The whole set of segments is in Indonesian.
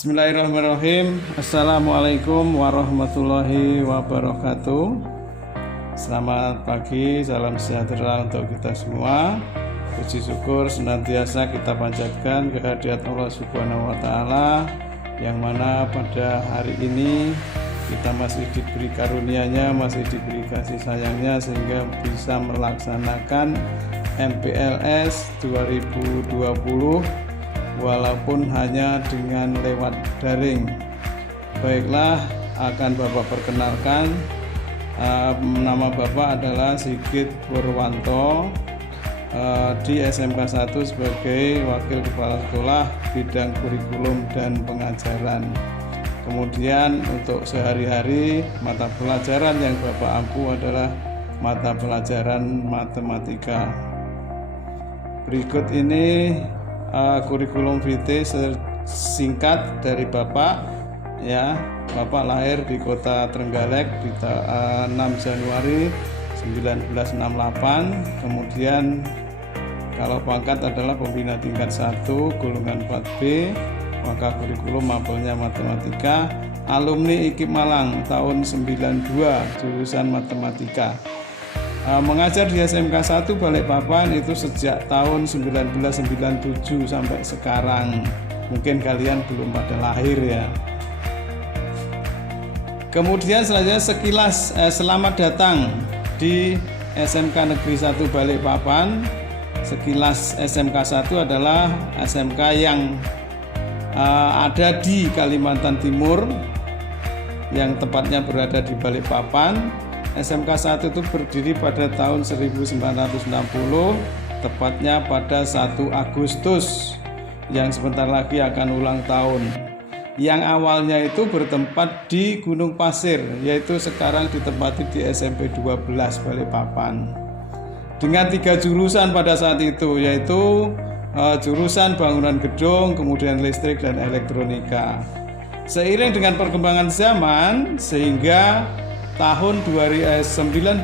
Bismillahirrahmanirrahim. Assalamualaikum warahmatullahi wabarakatuh. Selamat pagi, salam sejahtera untuk kita semua. Puji syukur senantiasa kita panjatkan kehadirat Allah Subhanahu wa Ta'ala, yang mana pada hari ini kita masih diberi karunia-Nya, masih diberi kasih sayangnya, sehingga bisa melaksanakan MPLS 2020 walaupun hanya dengan lewat daring. Baiklah, akan Bapak perkenalkan. Nama Bapak adalah Sigit Purwanto, di SMK 1 sebagai Wakil Kepala Sekolah bidang kurikulum dan pengajaran. Kemudian untuk sehari-hari mata pelajaran yang Bapak ampu adalah mata pelajaran matematika. Berikut ini kurikulum vitae singkat dari Bapak, ya. Bapak lahir di Kota Trenggalek di 6 Januari 1968. Kemudian kalau pangkat adalah pembina tingkat 1 golongan 4B, maka kurikulum mapelnya matematika. Alumni IKIP Malang tahun 92 jurusan matematika. Mengajar di SMK 1 Balikpapan itu sejak tahun 1997 sampai sekarang. Mungkin kalian belum pada lahir ya. Kemudian selanjutnya sekilas selamat datang di SMK Negeri 1 Balikpapan. Sekilas SMK 1 adalah SMK yang ada di Kalimantan Timur, yang tepatnya berada di Balikpapan. SMK 1 itu berdiri pada tahun 1960, tepatnya pada 1 Agustus, yang sebentar lagi akan ulang tahun. Yang awalnya itu bertempat di Gunung Pasir, yaitu sekarang ditempati di SMP 12 Balikpapan. Dengan 3 jurusan pada saat itu, yaitu jurusan bangunan gedung, kemudian listrik dan elektronika. Seiring dengan perkembangan zaman, sehingga tahun 1986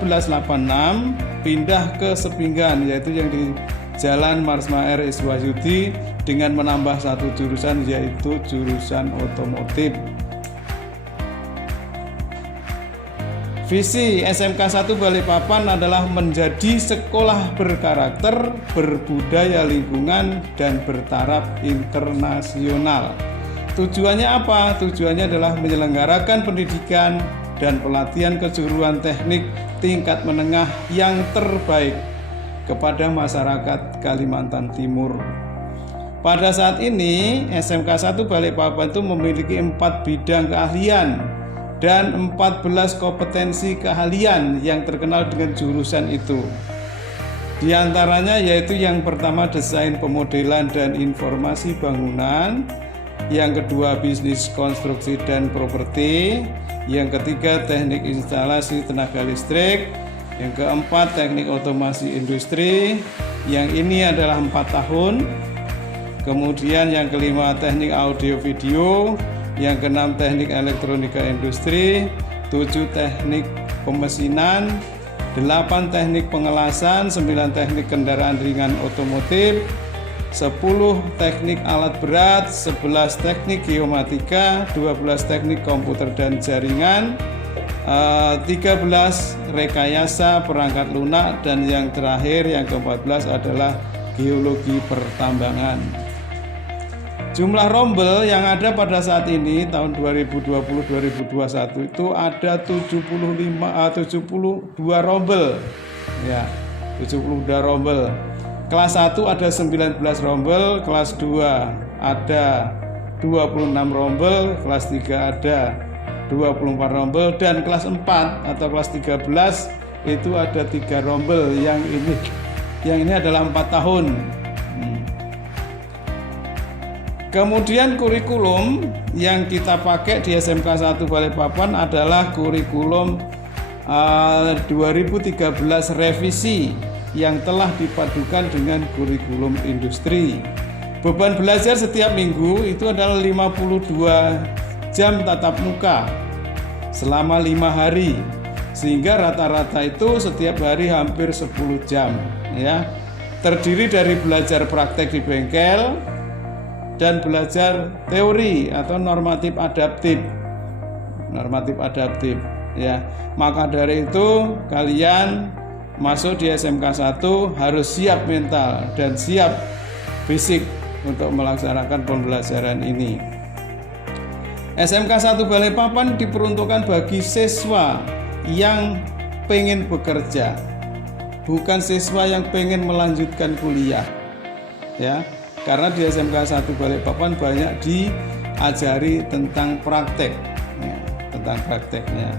pindah ke Sepinggan, yaitu yang di Jalan Marsmaer Iswahyudi, dengan menambah 1 jurusan, yaitu jurusan otomotif. Visi SMK 1 Balikpapan adalah menjadi sekolah berkarakter, berbudaya lingkungan, dan bertaraf internasional. Tujuannya apa? Tujuannya adalah menyelenggarakan pendidikan dan pelatihan kejuruan teknik tingkat menengah yang terbaik kepada masyarakat Kalimantan Timur. Pada saat ini SMK 1 Balikpapan itu memiliki 4 bidang keahlian dan 14 kompetensi keahlian yang terkenal dengan jurusan itu. Di antaranya yaitu yang pertama desain pemodelan dan informasi bangunan, yang kedua bisnis konstruksi dan properti, yang ketiga teknik instalasi tenaga listrik, yang keempat teknik otomasi industri, yang ini adalah 4 tahun. Kemudian yang kelima teknik audio video, yang keenam teknik elektronika industri, 7 teknik pemesinan, 8 teknik pengelasan, 9 teknik kendaraan ringan otomotif, 10 teknik alat berat, 11 teknik geomatika, 12 teknik komputer dan jaringan, 13 rekayasa perangkat lunak, dan yang terakhir yang ke-14 adalah geologi pertambangan. Jumlah rombel yang ada pada saat ini tahun 2020-2021 itu ada 72 rombel. Ya, 72 rombel. Kelas 1 ada 19 rombel, kelas 2 ada 26 rombel, kelas 3 ada 24 rombel, dan kelas 4 atau kelas 13 itu ada 3 rombel. Yang ini adalah 4 tahun. Kemudian kurikulum yang kita pakai di SMK 1 Balikpapan adalah kurikulum 2013 revisi yang telah dipadukan dengan kurikulum industri. Beban belajar setiap minggu itu adalah 52 jam tatap muka selama 5 hari, sehingga rata-rata itu setiap hari hampir 10 jam, ya. Terdiri dari belajar praktek di bengkel, dan belajar teori atau normatif adaptif ya. Maka dari itu kalian masuk di SMK 1 harus siap mental dan siap fisik untuk melaksanakan pembelajaran ini. SMK 1 Balikpapan diperuntukkan bagi siswa yang pengen bekerja, bukan siswa yang pengen melanjutkan kuliah ya. Karena di SMK 1 Balikpapan banyak diajari tentang praktek ya, tentang prakteknya.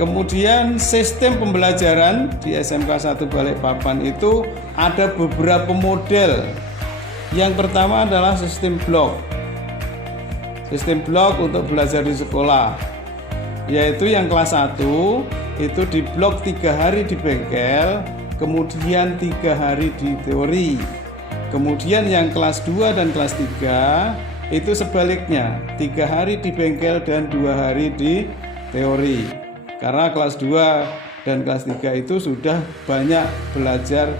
Kemudian sistem pembelajaran di SMK 1 Balikpapan itu ada beberapa model. Yang pertama adalah sistem blok. Sistem blok untuk belajar di sekolah, yaitu yang kelas 1 itu di blok 3 hari di bengkel, kemudian 3 hari di teori. Kemudian yang kelas 2 dan kelas 3 itu sebaliknya, 3 hari di bengkel dan 2 hari di teori. Karena kelas 2 dan kelas 3 itu sudah banyak belajar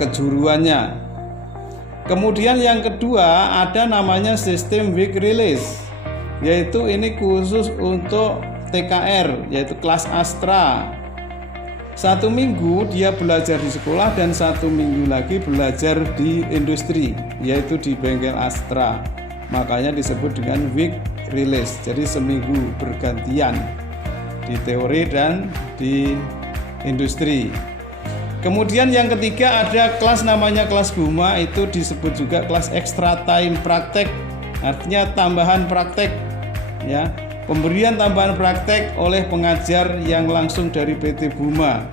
kejuruannya. Kemudian yang kedua ada namanya sistem week release, yaitu ini khusus untuk TKR, yaitu kelas Astra. 1 minggu dia belajar di sekolah dan 1 minggu lagi belajar di industri, yaitu di bengkel Astra. Makanya disebut dengan week release. Jadi seminggu bergantian di teori dan di industri. Kemudian yang ketiga ada kelas namanya kelas BUMA, itu disebut juga kelas extra time praktek, artinya tambahan praktek ya. Pemberian tambahan praktek oleh pengajar yang langsung dari PT BUMA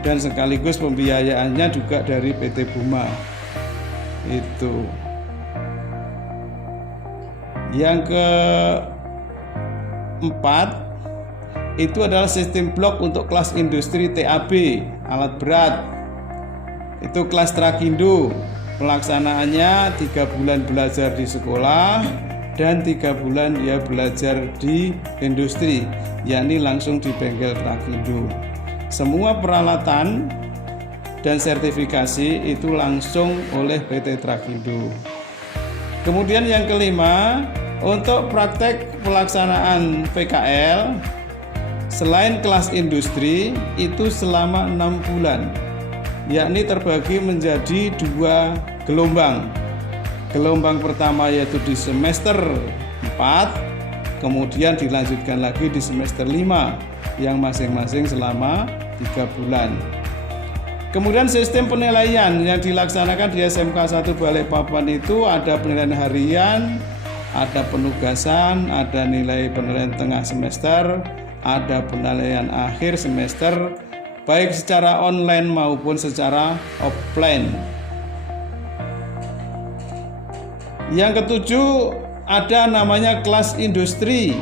dan sekaligus pembiayaannya juga dari PT BUMA. Itu. Yang keempat itu adalah sistem blok untuk kelas industri TAB, alat berat. Itu kelas Trakindo. Pelaksanaannya 3 bulan belajar di sekolah dan 3 bulan dia belajar di industri, yakni langsung di bengkel Trakindo. Semua peralatan dan sertifikasi itu langsung oleh PT Trakindo. Kemudian yang kelima, untuk praktek pelaksanaan PKL selain kelas industri itu selama 6 bulan, yakni terbagi menjadi 2 gelombang. Gelombang pertama yaitu di semester 4, kemudian dilanjutkan lagi di semester 5 yang masing-masing selama 3 bulan. Kemudian sistem penilaian yang dilaksanakan di SMK 1 Balikpapan itu ada penilaian harian, ada penugasan, ada nilai penilaian tengah semester, ada penilaian akhir semester, baik secara online maupun secara offline. Yang ketujuh ada namanya kelas industri.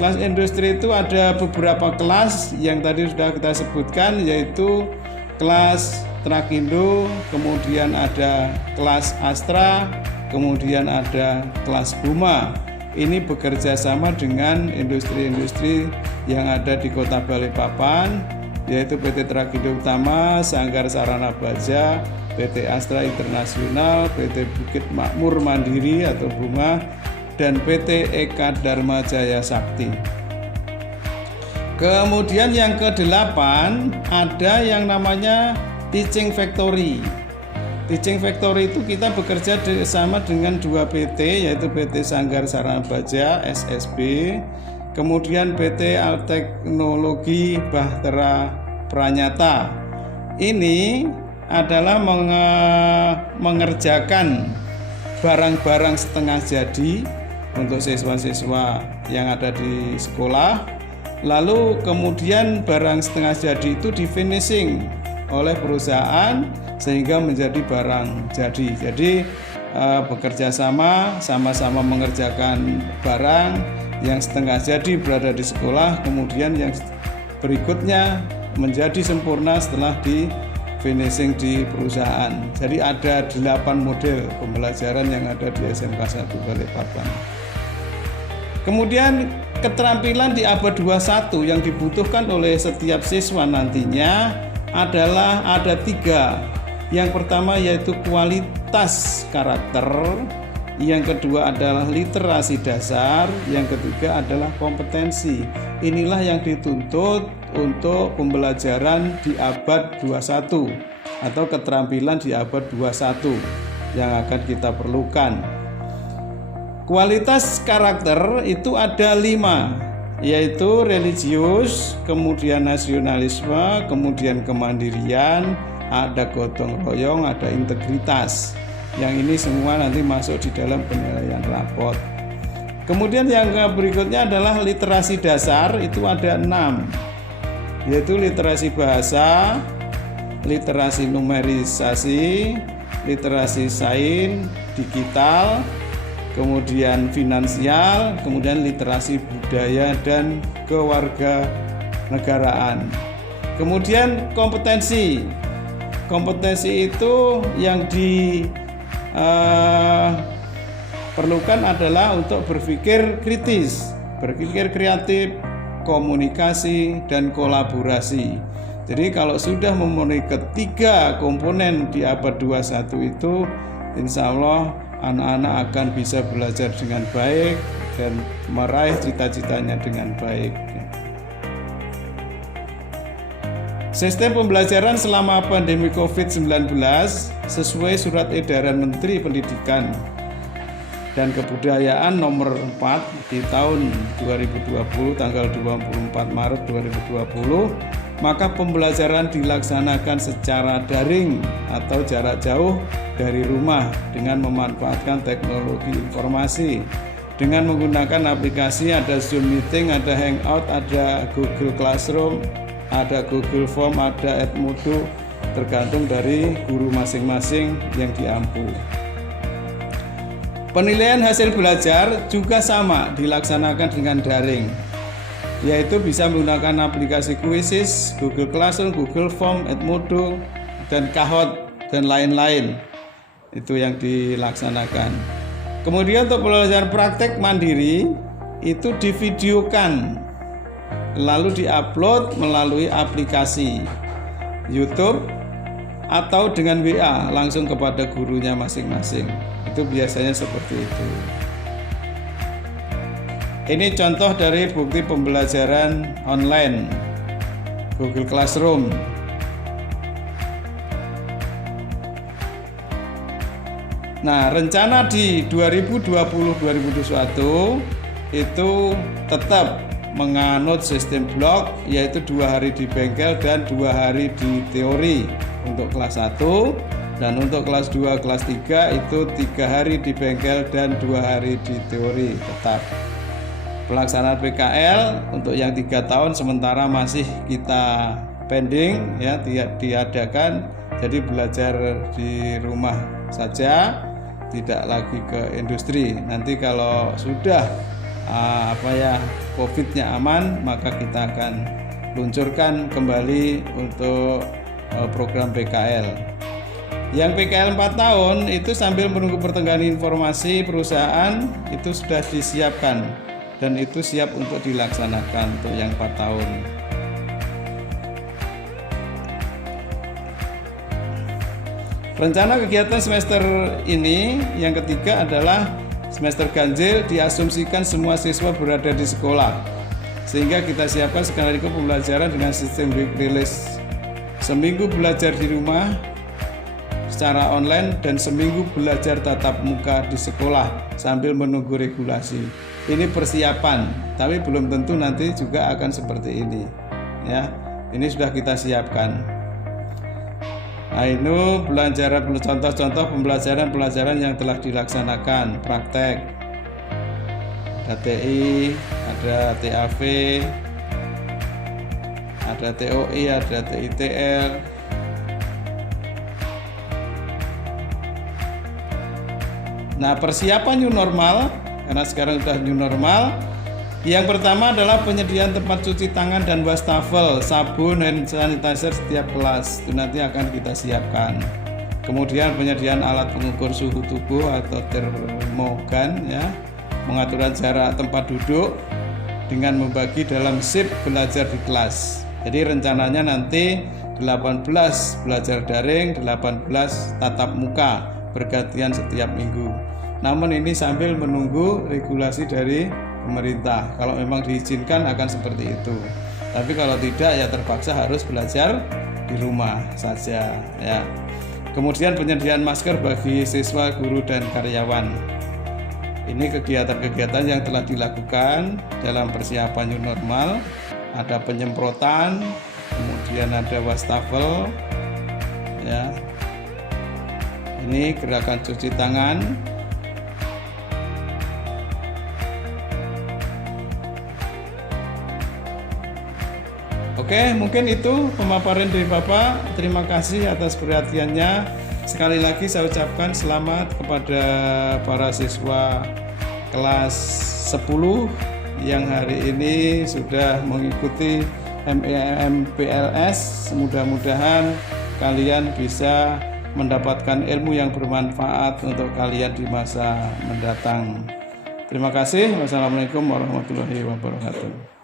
Kelas industri itu ada beberapa kelas yang tadi sudah kita sebutkan, yaitu kelas Trakindo, kemudian ada kelas Astra, kemudian ada kelas BUMA. Ini bekerja sama dengan industri-industri yang ada di Kota Balikpapan, yaitu PT Trakindo Utama, Sanggar Sarana Baja, PT Astra Internasional, PT Bukit Makmur Mandiri atau BUMA, dan PT Eka Dharma Jaya Sakti. Kemudian yang ke-8 ada yang namanya Teaching Factory. Teaching Factory itu kita bekerja sama dengan 2 PT, yaitu PT Sanggar Sarana Baja SSB, kemudian PT Alteknologi Bahtera Pranyata. Ini adalah mengerjakan barang-barang setengah jadi untuk siswa-siswa yang ada di sekolah. Lalu kemudian barang setengah jadi itu di finishing oleh perusahaan sehingga menjadi barang jadi. Jadi bekerja sama-sama mengerjakan barang yang setengah jadi berada di sekolah, kemudian yang berikutnya menjadi sempurna setelah di finishing di perusahaan. Jadi ada 8 model pembelajaran yang ada di SMK 1 Balikpapan. Kemudian keterampilan di abad 21 yang dibutuhkan oleh setiap siswa nantinya adalah ada 3. Yang pertama yaitu kualitas karakter, yang kedua adalah literasi dasar, yang ketiga adalah kompetensi. Inilah yang dituntut untuk pembelajaran di abad 21 atau keterampilan di abad 21 yang akan kita perlukan. Kualitas karakter itu ada 5, yaitu religius, kemudian nasionalisme, kemudian kemandirian, ada gotong royong, ada integritas. Yang ini semua nanti masuk di dalam penilaian rapot. Kemudian yang berikutnya adalah literasi dasar, itu ada 6, yaitu literasi bahasa, literasi numerisasi, literasi sains, digital, kemudian finansial, kemudian literasi budaya dan kewarganegaraan. Kemudian kompetensi. Kompetensi itu yang diperlukan adalah untuk berpikir kritis, berpikir kreatif, komunikasi, dan kolaborasi. Jadi kalau sudah memenuhi ketiga komponen di abad 21 itu, insya Allah anak-anak akan bisa belajar dengan baik dan meraih cita-citanya dengan baik. Sistem pembelajaran selama pandemi COVID-19 sesuai surat edaran Menteri Pendidikan dan Kebudayaan nomor 4 di tahun 2020 tanggal 24 Maret 2020, maka pembelajaran dilaksanakan secara daring atau jarak jauh dari rumah dengan memanfaatkan teknologi informasi dengan menggunakan aplikasi, ada Zoom Meeting, ada Hangout, ada Google Classroom, ada Google Form, ada Edmodo, tergantung dari guru masing-masing yang diampu. Penilaian hasil belajar juga sama dilaksanakan dengan daring, yaitu bisa menggunakan aplikasi Quizzes, Google Classroom, Google Form, Edmodo, dan Kahoot, dan lain-lain. Itu yang dilaksanakan. Kemudian untuk pembelajaran praktek mandiri itu divideokan lalu diupload melalui aplikasi YouTube atau dengan WA langsung kepada gurunya masing-masing. Itu biasanya seperti itu. Ini contoh dari bukti pembelajaran online Google Classroom. Nah, rencana di 2020-2021 itu tetap menganut sistem blok, yaitu 2 hari di bengkel dan 2 hari di teori untuk kelas 1, dan untuk kelas 2, kelas 3 itu 3 hari di bengkel dan 2 hari di teori tetap. Pelaksanaan PKL untuk yang 3 tahun sementara masih kita pending ya, diadakan, jadi belajar di rumah saja, tidak lagi ke industri. Nanti kalau sudah COVID-nya aman, maka kita akan luncurkan kembali untuk program PKL. Yang PKL 4 tahun itu sambil menunggu pertengahan informasi perusahaan itu sudah disiapkan dan itu siap untuk dilaksanakan untuk yang 4 tahun. Rencana kegiatan semester ini yang ketiga adalah semester ganjil, diasumsikan semua siswa berada di sekolah, sehingga kita siapkan sekaligus pembelajaran dengan sistem week release. Seminggu belajar di rumah secara online dan seminggu belajar tatap muka di sekolah sambil menunggu regulasi. Ini persiapan, tapi belum tentu nanti juga akan seperti ini. Ya, ini sudah kita siapkan. Nah, ini contoh-contoh pembelajaran yang telah dilaksanakan praktek. Ada TI, ada TAV, ada TOI, ada TITL. Nah, persiapan new normal, karena sekarang sudah new normal. Yang pertama adalah penyediaan tempat cuci tangan dan wastafel, sabun, hand sanitizer setiap kelas. Itu nanti akan kita siapkan. Kemudian penyediaan alat pengukur suhu tubuh atau termogan, ya, pengaturan jarak tempat duduk dengan membagi dalam shift belajar di kelas. Jadi rencananya nanti 18 belajar daring, 18 tatap muka. bergantian setiap minggu. Namun ini sambil menunggu regulasi dari pemerintah. Kalau memang diizinkan akan seperti itu. Tapi kalau tidak ya terpaksa harus belajar di rumah saja ya. Kemudian penyediaan masker bagi siswa, guru dan karyawan. Ini kegiatan-kegiatan yang telah dilakukan dalam persiapan new normal. Ada penyemprotan, kemudian ada wastafel ya. Ini gerakan cuci tangan. Oke, mungkin itu pemaparan dari Bapak. Terima kasih atas perhatiannya. Sekali lagi saya ucapkan selamat kepada para siswa kelas 10 yang hari ini sudah mengikuti MEMPLS. Mudah-mudahan kalian bisa mendapatkan ilmu yang bermanfaat untuk kalian di masa mendatang. Terima kasih. Wassalamualaikum warahmatullahi wabarakatuh.